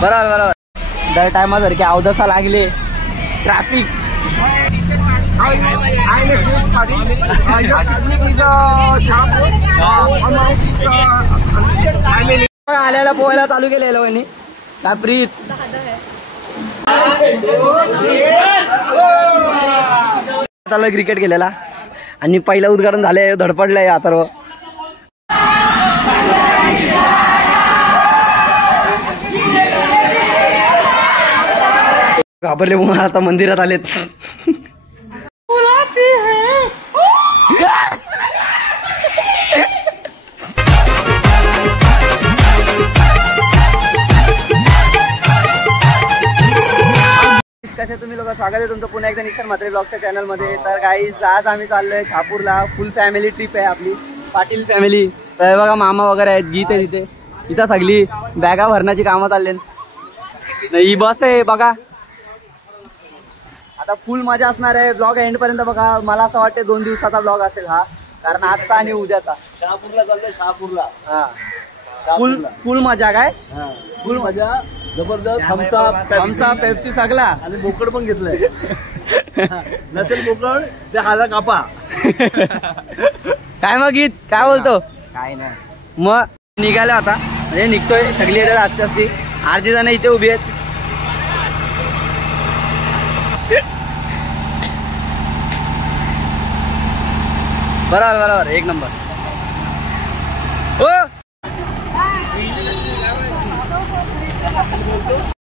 बरोबर बरोबर. दर टायमासारखे अवदसा लागले ट्रॅफिक. आल्याला पोहायला चालू केले लोकांनी. प्रीत क्रिकेट केलेला आणि पहिलं उद्घाटन झालंय. धडपडलंय अथर्व. घाबरले म्हणून आता मंदिरात आलेत. कसे तुम्ही लोक? स्वागत आहे तुमचं पुन्हा एकदा निशान म्हात्रे ब्लॉगच्या चॅनल मध्ये. तर गाईज आज आम्ही चाललोय शहापूरला. फुल फॅमिली ट्रिप आहे आपली, पाटील फॅमिली. तर बघा मामा वगैरे आहेत, गीत आहे तिथे. इथं सगळी बॅगा भरण्याची कामं चालले. ही बस आहे बघा. आता फुल मजा असणार आहे. ब्लॉग एंड पर्यंत बघा. मला असं वाटतं 2 दिवसाचा ब्लॉग असेल हा, कारण आजचा आणि उद्याचा. शहापूरला चाललोय, शहापूरला. हा फुल मजा. काय फुल मजा, जबरदस्त. थम्सअप पेप्सी सगळा. आणि बोकड पण घेतलंय. नसेल बोकड ते हाला कापा. काय मग गीत काय बोलतो? काय नाही. मग निघालो आता, म्हणजे निघतोय. सगळी येतात असते असते. अर्धी जण इथे उभी आहेत. बरोबर बरोबर, एक नंबर. हो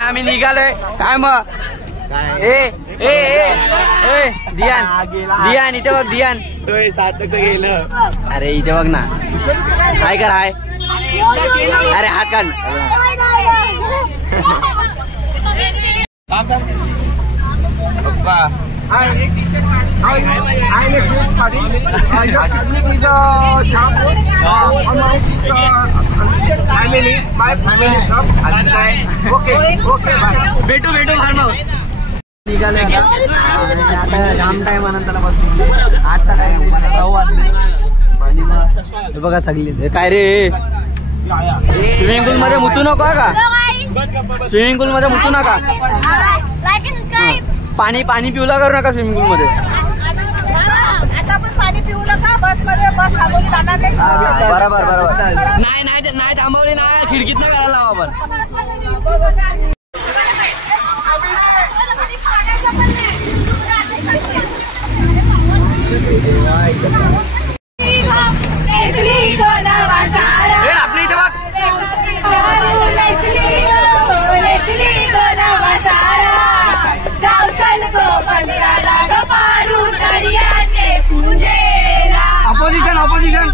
आम्ही निघालोय. काय मग? ए दियान इथे बघ. दियान 60% गेलं. अरे इथे बघ ना. हाय कर. हाय. अरे हात काढ. भेटू फार्म हाऊस. निघाले आता जाम टाइम नंतर बसून. आजचा टाइम 9 वाजले. आणि मग बघा सगळी. काय रे, स्विमिंग पूल मध्ये मुतू नको का? स्विमिंग पूल मध्ये मुतू नका. पाणी पिऊला करू नका स्विमिंग पूल मध्ये. बरोबर बरोबर. नाही थांबवली ना, खिडकीत नाही करायला लावा आपण. आपल्या इथे बघ. ऑपोजिशन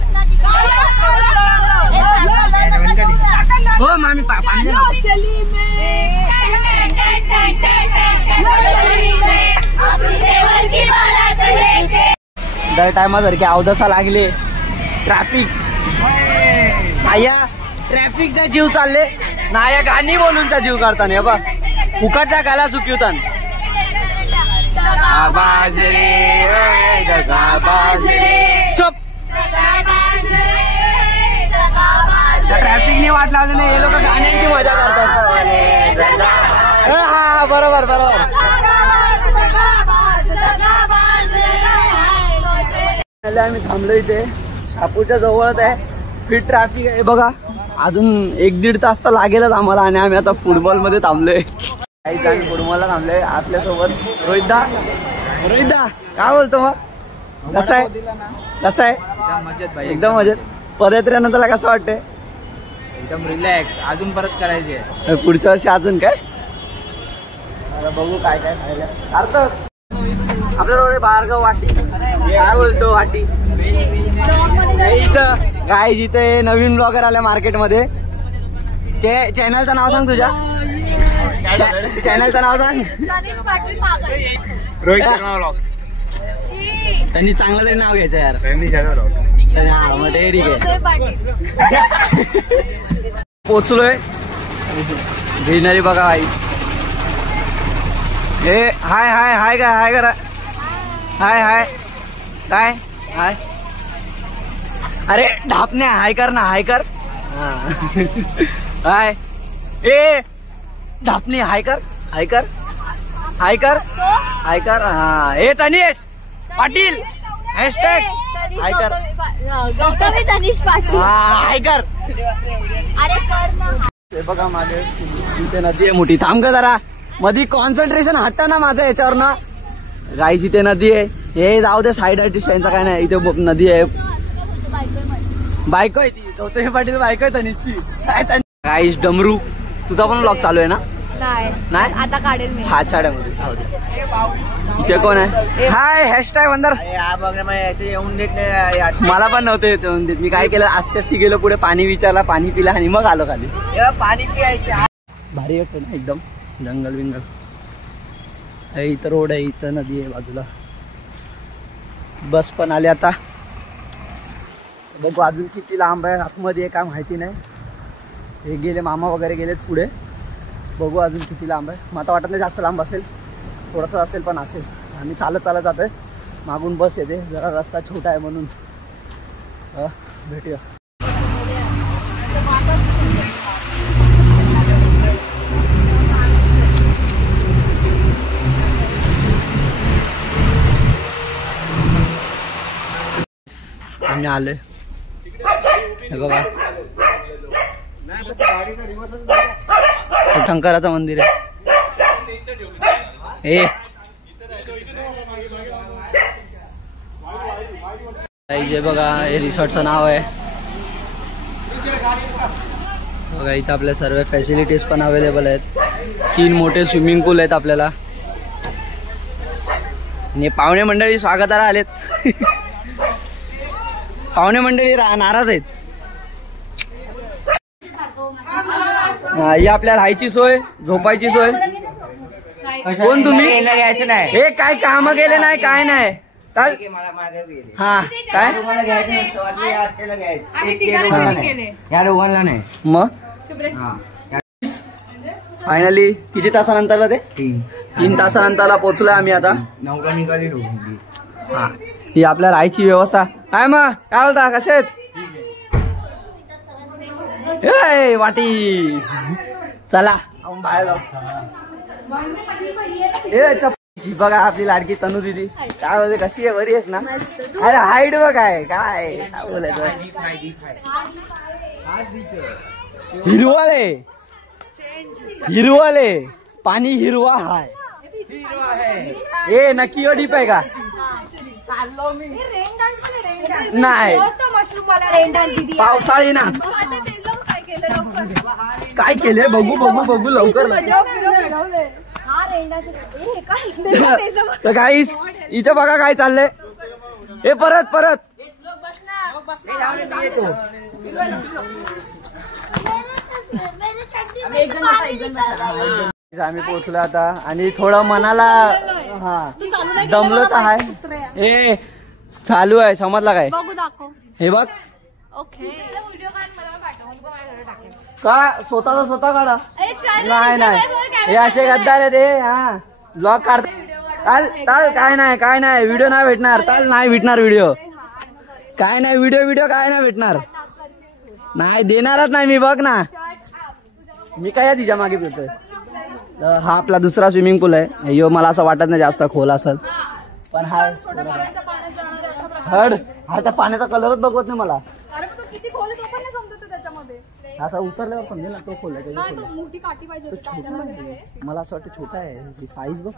हो मामी. पाणी दर टायमासारखे अवदसा लागले ट्रॅफिक. आया ट्रॅफिकचा जीव चालले ना. या गाणी बोलूनचा जीव काढताना बघ. फुकटचा गाला सुकिवतान. चुप. ट्रॅफिकने वाट लावली नाही. हे लोक गाण्यांची मजा करतात. हा बरोबर बरोबर. आम्ही थांबलो इथे. शहापूरच्या जवळच आहे. फिट ट्रॅफिक आहे बघा. अजून 1-1.5 तास तर लागेलच आम्हाला. आणि आम्ही आता फुटबॉल मध्ये थांबलोय. काहीच आम्ही फुटबॉलला थांबलोय. आपल्यासोबत रोहितदा. काय बोलतो मग? कसं आहे? एकदम मजेत. पदयात्रेनंतर कसं वाटतंय? एकदम रिलॅक्स. अजून परत करायचे पुढच्या वर्षी अजून. काय बघू काय खायला. सार्थक आपल्याजवळ भार्गव वाटी. काय बोलतो वाटी? इथं काय जिथे नवीन ब्लॉगर आल्या मार्केटमध्ये. चॅनलचं नाव सांग तुझ्या. चॅनलचं नाव सांग. रोहित शर्मा ब्लॉग्स. त्यांनी चांगलं तरी नाव घ्यायचं यार. मग ते ठीक आहे. पोचलोय. ग्रीनरी बघा आई. हे हाय करा. हाय काय हाय. अरे ढापण्या हाय कर ना. हाय कर. हाय. ए धापणी हाय कर हाय कर हाय कर हाय कर. हा हे तनिष पाटील हॅशटॅग हाय कर. गौतमी तनिष पाटील. हा हाय कर. अरे कर ना. हे बघा मागे इथे नदी आहे मोठी. थांब का जरा मधी कॉन्सन्ट्रेशन हटतं ना माझं याच्यावर ना. गाईस इथे नदी आहे. हे जाऊ दे साईड आर्टिस्ट यांचा काय नाही. इथे नदी आहे. बायको आहे ती गौतमी पाटील बायको आहे तनिषची. काय गाईस डमरू तुझा पण ब्लॉग चालू आहे ना. नाही आता काढेल मी. हा छाड्यामध्ये इथे कोण आहे. हाय हॅशटॅग वंदर. येऊन देत नाही. मला पण नव्हते येऊन देत. मी काय केलं आस्ते गेलो पुढे पाणी विचारला पाणी पिला आणि मग आलो खाली. पाणी पियायचं. भारी वाटतं ना एकदम जंगल बिंगल. इथं रोड आहे इथं नदी आहे बाजूला. बस पण आली आता. बघू अजून किती लांब आहे आतमध्ये आहे काय माहिती नाही. हे गेले मामा वगैरे गेलेत पुढे. बघू अजून किती लांब आहे. मला वाटत नाही जास्त लांब असेल. थोडंसं असेल पण असेल. आम्ही चालत चालत जातोय. मागून बस येते जरा रस्ता छोटा आहे म्हणून. भेटूया. आम्ही आलोय. हे बघा शंकराचं मंदिर आहे. हे बघा हे रिसॉर्टचं नाव आहे. बघा इथं आपल्या सर्व फॅसिलिटीज पण अवेलेबल आहेत. 3 मोठे स्विमिंग पूल आहेत आपल्याला. आणि पाहुणे मंडळी स्वागताला आलेत. पाहुणे मंडळी नाराज आहेत. ही आपल्या राहायची सोय झोपायची सोय. कोण तुम्ही. घ्यायचं नाही. हे काय काम केले नाही काय नाही. हा काय या दोघांना नाही. मग फायनली किती तासानंतरला ते 3 तासानंतरला पोहोचलोय आम्ही आता. 9ला निघाली. हा ही आपल्या राहायची व्यवस्था. काय मग काय बोलता कसे आहेत. वाटी चला आपण बाहेर जाऊ. बघा आपली लाडकी तनू दिदी काय बोलते कशी आहे बरी आहेस ना. अरे हाईट बघ काय काय बोलायचं. हिरवाले हिरवाले पाणी हिरवा हाय. ए नक्की डीप आहे का. नाही पावसाळी नाच काय केले बघू बघू बघू लवकर. तर गाईस इथे बघा काय चाललंय. हे परत परत आम्ही पोहोचलो आता. आणि थोडं मनाला हा दमलो तर आहे. हे चालू आहे समजला काय. हे बघ का स्वतः काढा. नाही नाही हे असे गद्दार आहे ते. हा ब्लॉग काढ. चाल काय नाही व्हिडिओ नाही भेटणार. चाल नाही भेटणार व्हिडिओ. काय नाही व्हिडिओ काय नाही भेटणार. नाही देणारच नाही मी. बघ ना मी काय तिच्या मागे फिरतोय. हा आपला दुसरा स्विमिंग पूल आहे. यो मला असं वाटत नाही जास्त खोल असेल पण हा हड हा त्या पाण्याचा कलरच बघवत नाही मला. असा उतरल्यावर पण ना तो खोल आहे. मला असं वाटतं छोटा आहे साईज बघ.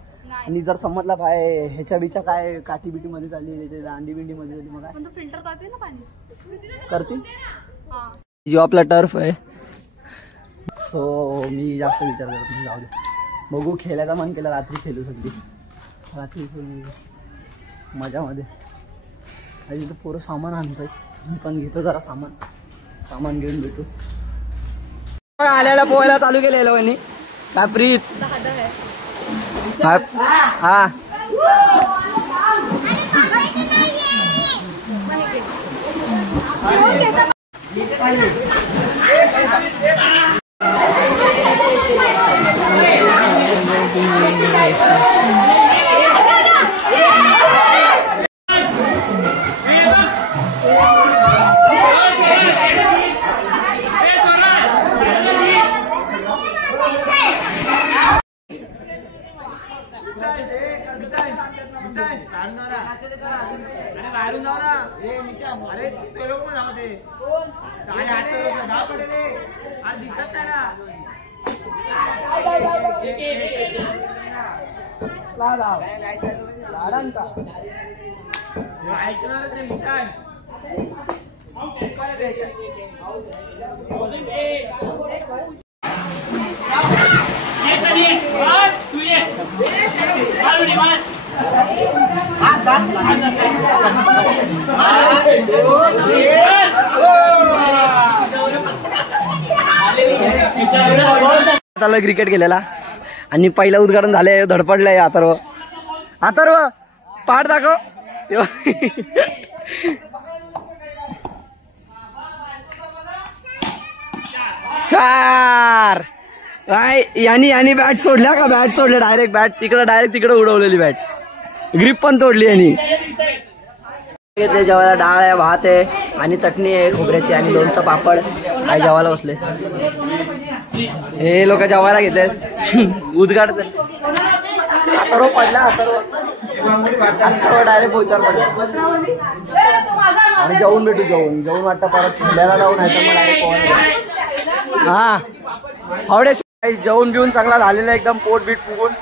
आणि जर समजला भाई ह्याच्या बिच्या काय काठी बिटी मध्ये झाली दांडी बिंडी मध्ये झाली मग फिल्टर करते ना पाणी करते. जो आपला टर्फ आहे सो मी जास्त विचार करत नाही. जाऊ दे बघू. खेळायचा मन केला रात्री खेळू सगळी. रात्री मजामध्ये. आणि इथं पोरं सामान आणतोय. मी पण घेतो जरा सामान घेऊन भेटू. आल्याला पोहायला चालू केलं लोकांनी. काय प्रीत हा क्रिकेट केलेला आणि पहिला उद्घाटन झालंय, धडपडलंय अथर्व. अथर्व पाठ दाखव. 4. काय यांनी बॅट सोडल्या का? बॅट सोडल्या डायरेक्ट. बॅट डायरेक्ट तिकडे उडवलेली बॅट. ग्रिप पण तोडली यांनी. घेतले जेवायला. डाळ आहे, भात आहे आणि चटणी आहे खोबऱ्याची आणि लोणचं पापड. काय जेवायला बसले हे लोक. जेवायला घेतले. उद्घाटन अथर्व पडला. अथर्व डायरेक्ट पोचार पडला. आणि जेवून भेटू. जेवून वाटतं परत खेळायला जाऊन आहे तर मग डायरेक्ट पोहायला. हा फावडे जेवून बिवून चांगला झालेला एकदम. पोट बीट फुगून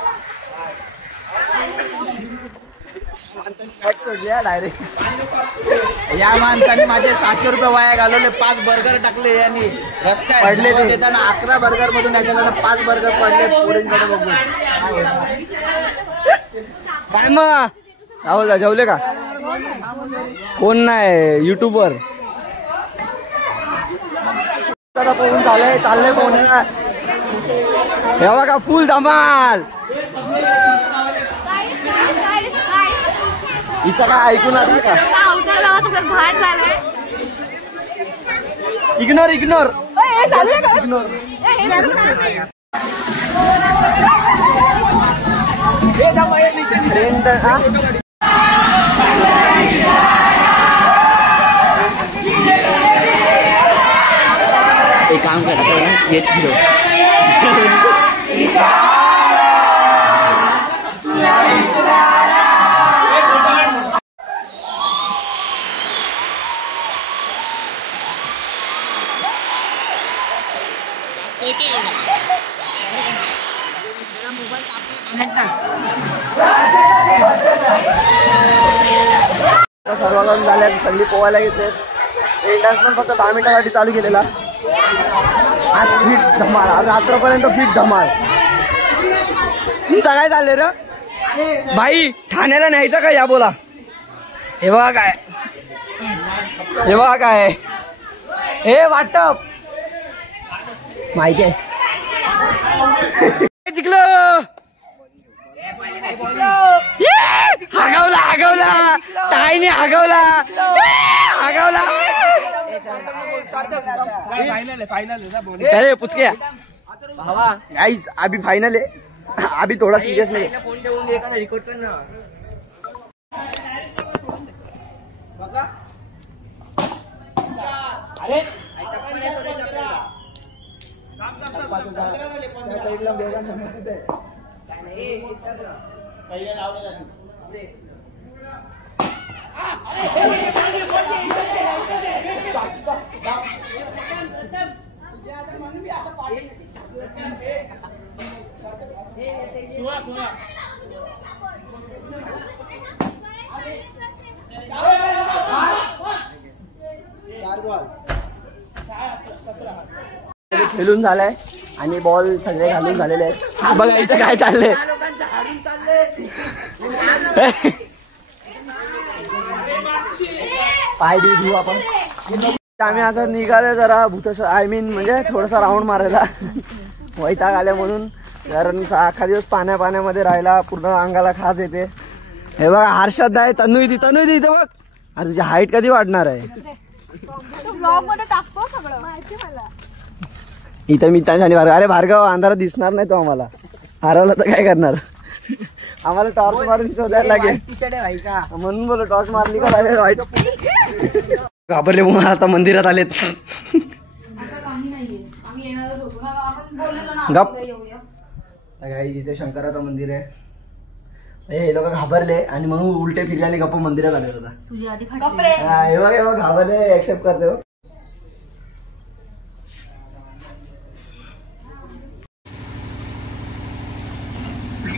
डायरेक्ट. या माणसाने माझे 700 रुपये वाया घालवले. 5 बर्गर टाकले यांनी रस्त्यात पडले ते. देताना. 11 बर्गर मधून याच्याकडे 5 बर्गर पडले. पुढे बघून काय मग राहुल जेवले का? कोण नाही युट्यूबर. पोहून चाललंय पोहून. हे बघा फुल धमाल. हिचं काय ऐकून आला का? इग्नोर. एक काम करा येत सर्वजण झाल्या. सगळी पोहायला घेते. डान्स पण फक्त 10 मिनिटासाठी चालू केलेला. आज फिट धमाल. आज रात्रपर्यंत फिट धमाल. तुमचं काय चाललंय रे भाई? ठाण्याला न्यायचं का या बोला. हे बघा काय हे वाटप माहिती आहे. जिंकलं. हागवला टायने हागवला. अरे पुचके भावा गाइस अभी फाइनल है. अभी थोड़ा सीरियस नहीं. फोन ठेवून रिकॉर्ड कर ना. अरे खेळून झालाय आणि बॉल सगळे घालून झालेले आहेत. बघा इथं काय चाललंय. पाय देऊ आपण. आम्ही आता निघाले जरा भूत आय मीन म्हणजे थोडासा राऊंड मारायला. वैताग आल्या म्हणून. कारण अख्खा दिवस पाण्यामध्ये राहिला. पूर्ण अंगाला खास येते. हे बघा हर्षद आहे. तन्वी इथं बघ. आता तुझी हाईट कधी वाढणार आहे? इथं मी आणि भार्गव. अरे भार्गव अंधारात दिसणार नाही तो आम्हाला. हरवला तर काय करणार? आम्हाला टॉर्च मारून शोधायला लागेल म्हणून बोल. टॉर्च मारली का लागेल. वाईट घाबरले म्हणून आता मंदिरात आलेत. गप. इथे शंकराचं मंदिर आहे. हे लोक घाबरले आणि म्हणून उलटे फिरल्याने गप्प मंदिरात आले होता. हे बघ घाबरले. एक्सेप्ट करते.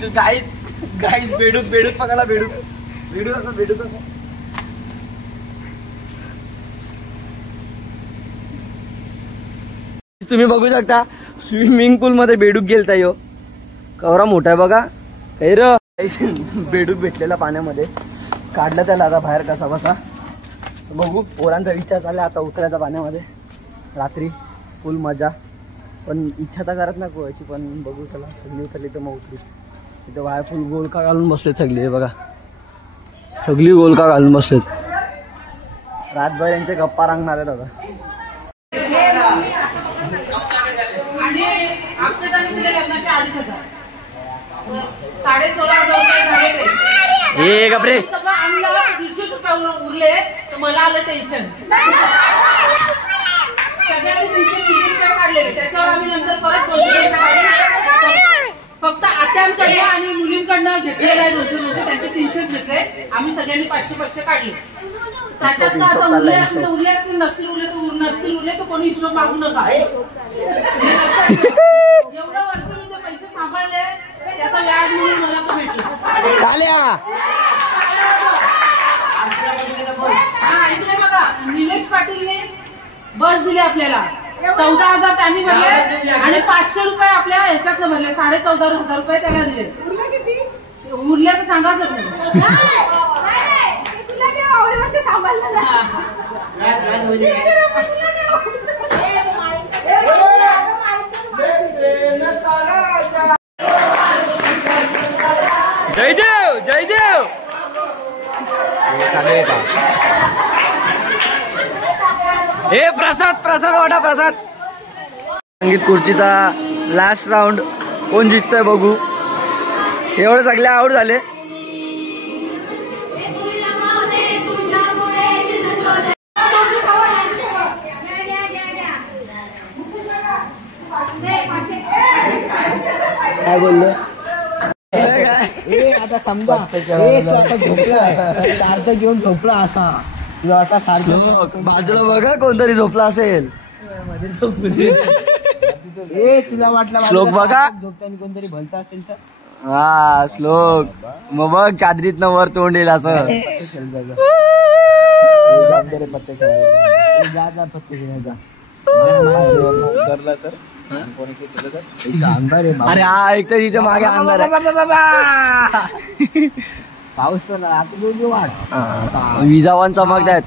गाईस बेडूक पकडा बेडूक तुम्ही बघू शकता स्विमिंग पूल मध्ये बेडूक गेलता यो कवरा मोठा आहे बघा काही र बेडूक भेटलेला पाण्यामध्ये काढलं त्याला आता बाहेर कसा बसा बघू पोरांचा विचार चालला आता उतरायचा पाण्यामध्ये रात्री फुल मजा पण इच्छा तर करत नाही पोहायची पण बघू त्याला सगळी उतरली तर मग उतरू तिथे बाहेर फुल गोलका घालून बसलेत सगळे बघा सगळी गोलका घालून बसलेत रातभर यांचे गप्पा रंगणार आहेत आता हे गपरे सगळं आणलं 150 रुपये उरले तर मला आलं टेन्शन सगळ्यांनी 320 रुपये काढलेले त्याच्यावर आम्ही नंतर परत 200 रुपये काढले फक्त आत्यांकडनं आणि मुलींकडनं घेतलेलं आहे 200 त्यांचे 300 घेतले आम्ही सगळ्यांनी 500 काढले त्याच्यात आता उरले असतील नसतील उरले तर कोणी हिशोब मागू नका एवढं वर्ष मी ते पैसे सांभाळले त्याचा व्याज म्हणून मला तो भेटला हा इथे बघा निलेश पाटीलने बस दिली आपल्याला 14,000 त्यांनी भरले आणि 500 रुपये आपल्या ह्याच्यात भरले 14,500 रुपये त्याला दिले उरले तर सांगाच जयदेव हे प्रसाद वाटा प्रसाद संगीत खुर्चीचा लास्ट राऊंड कोण जिंकतोय बघू एवढे सगळे आउट झाले काय बोललो आता समजा आता झोपला घेऊन झोपला असा आता बाजूला बघा कोणतरी झोपला असेल तुला वाटलं श्लोक बघा झोपताना कोणतरी भलता असेल तर हा श्लोक मग बघ चादरीतनं वर तोंड येईल असं पत्ते खेळायला जा पत्ते खेळायला तर अरे हा एक तर तिथे मागे अंधार आहे पाऊस तर आता वाट विजावान चमकतायत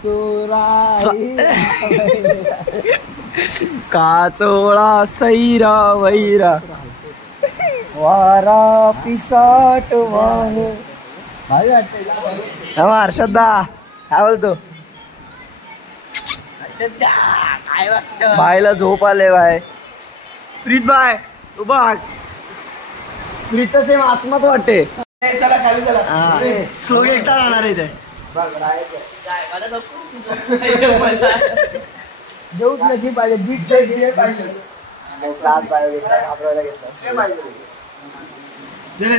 काचोळा सैरा वैरा वारा पिसाट वाह हर्षदा काय बोलतो बायला झोप आले बाय प्रीत बाय तू बघ प्रीत सेम आत्माच वाटते चला खाली चला श्लोक एकटा राहणार इथे जेवूच नाही पाहिजे बीट पाहिजे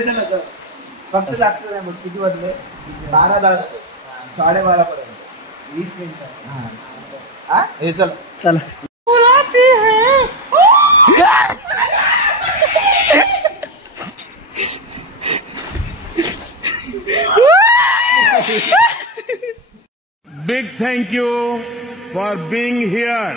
चला फक्त जास्त नाही मग किती वाजले 12 12:30 पर्यंत 20 मिनिटं हा हे चला Big thank you for being here.